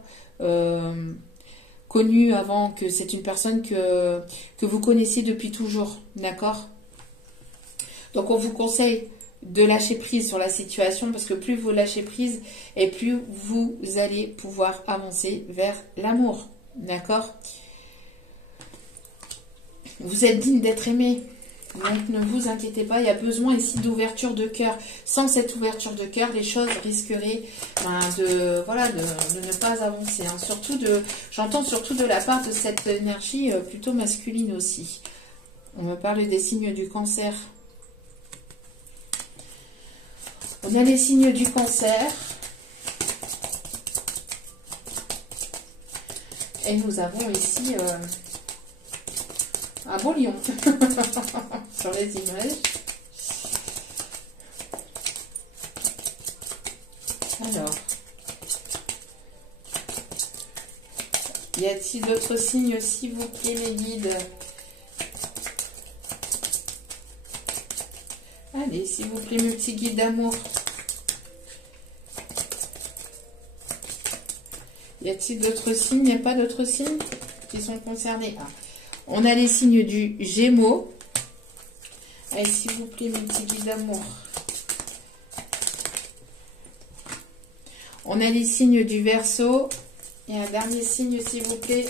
connue avant, que c'est une personne que vous connaissez depuis toujours, d'accord? Donc on vous conseille de lâcher prise sur la situation parce que plus vous lâchez prise et plus vous allez pouvoir avancer vers l'amour. D'accord? Vous êtes digne d'être aimé. Donc ne vous inquiétez pas, il y a besoin ici d'ouverture de cœur. Sans cette ouverture de cœur, les choses risqueraient de ne pas avancer. Hein. J'entends surtout de la part de cette énergie plutôt masculine aussi. On me parle des signes du cancer. On a les signes du cancer. Et nous avons ici un beau lion sur les images. Alors, y a-t-il d'autres signes, s'il vous plaît, mes guides? Allez, s'il vous plaît, mes petits guides d'amour. Y a-t-il d'autres signes? Il n'y a pas d'autres signes qui sont concernés. Ah. On a les signes du Gémeaux. Allez, s'il vous plaît, mes petits guides d'amour. On a les signes du Verseau. Et un dernier signe, s'il vous plaît.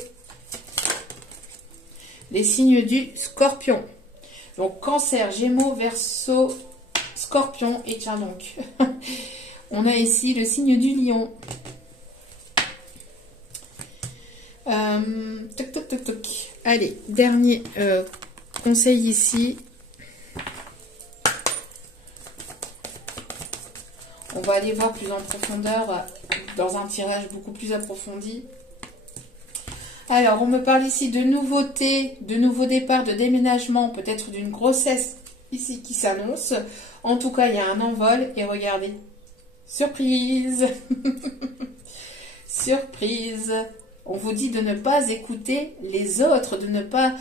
Les signes du Scorpion. Donc, Cancer, Gémeaux, Verseau, Scorpion. Et tiens donc, on a ici le signe du Lion. Toc, toc, toc, toc. Allez, dernier conseil ici. On va aller voir plus en profondeur dans un tirage beaucoup plus approfondi. Alors, on me parle ici de nouveautés, de nouveaux départs, de déménagement, peut-être d'une grossesse ici qui s'annonce. En tout cas, il y a un envol et regardez. Surprise. Surprise. On vous dit de ne pas écouter les autres, de ne pas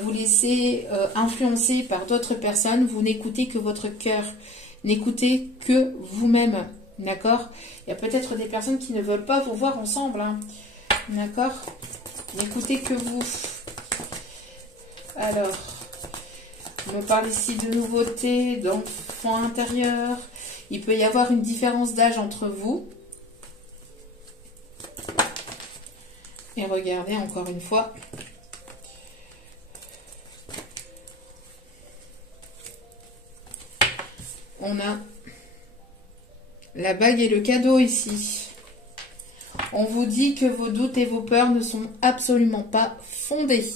vous laisser influencer par d'autres personnes. Vous n'écoutez que votre cœur. N'écoutez que vous-même. D'accord? Il y a peut-être des personnes qui ne veulent pas vous voir ensemble. Hein. D'accord? N'écoutez que vous. Alors, on me parle ici de nouveautés, d'enfants intérieurs. Il peut y avoir une différence d'âge entre vous. Et regardez encore une fois. On a la bague et le cadeau ici. On vous dit que vos doutes et vos peurs ne sont absolument pas fondés.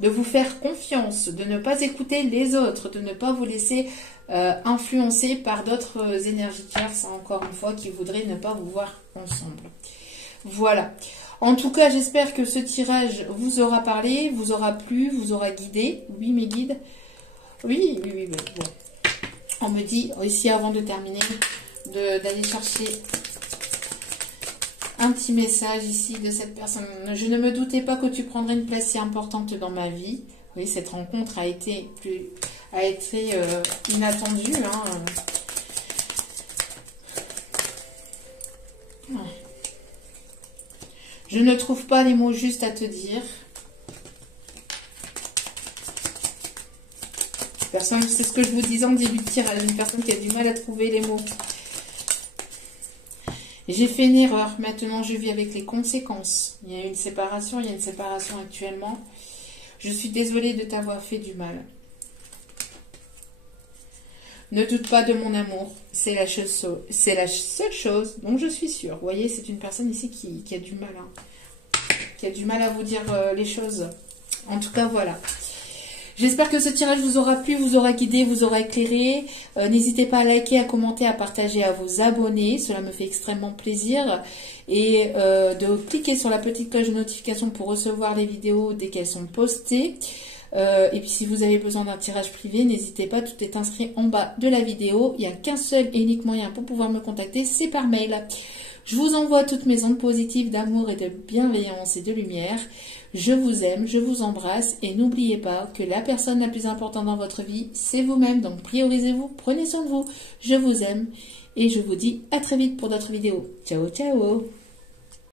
de vous faire confiance, de ne pas écouter les autres, de ne pas vous laisser influencer par d'autres énergies tierces, encore une fois, qui voudraient ne pas vous voir ensemble. Voilà. En tout cas, j'espère que ce tirage vous aura parlé, vous aura plu, vous aura guidé. Oui, mes guides. Oui. Bon. On me dit ici, avant de terminer, d'aller chercher un petit message ici de cette personne. Je ne me doutais pas que tu prendrais une place si importante dans ma vie. Oui, cette rencontre a été inattendue. Hein. Je ne trouve pas les mots justes à te dire. Personne, c'est ce que je vous disais en début de tirage, une personne qui a du mal à trouver les mots. J'ai fait une erreur, maintenant je vis avec les conséquences. Il y a une séparation, actuellement. Je suis désolée de t'avoir fait du mal. Ne doute pas de mon amour, c'est la seule chose dont je suis sûre. Vous voyez, c'est une personne ici qui a du mal, hein, qui a du mal à vous dire les choses. En tout cas, voilà. J'espère que ce tirage vous aura plu, vous aura guidé, vous aura éclairé. N'hésitez pas à liker, à commenter, à partager, à vous abonner. Cela me fait extrêmement plaisir. Et de cliquer sur la petite cloche de notification pour recevoir les vidéos dès qu'elles sont postées. Et puis si vous avez besoin d'un tirage privé, n'hésitez pas, tout est inscrit en bas de la vidéo. Il n'y a qu'un seul et unique moyen pour pouvoir me contacter, c'est par mail. Je vous envoie toutes mes ondes positives d'amour et de bienveillance et de lumière. Je vous aime, je vous embrasse et n'oubliez pas que la personne la plus importante dans votre vie, c'est vous-même. Donc priorisez-vous, prenez soin de vous. Je vous aime et je vous dis à très vite pour d'autres vidéos. Ciao, ciao!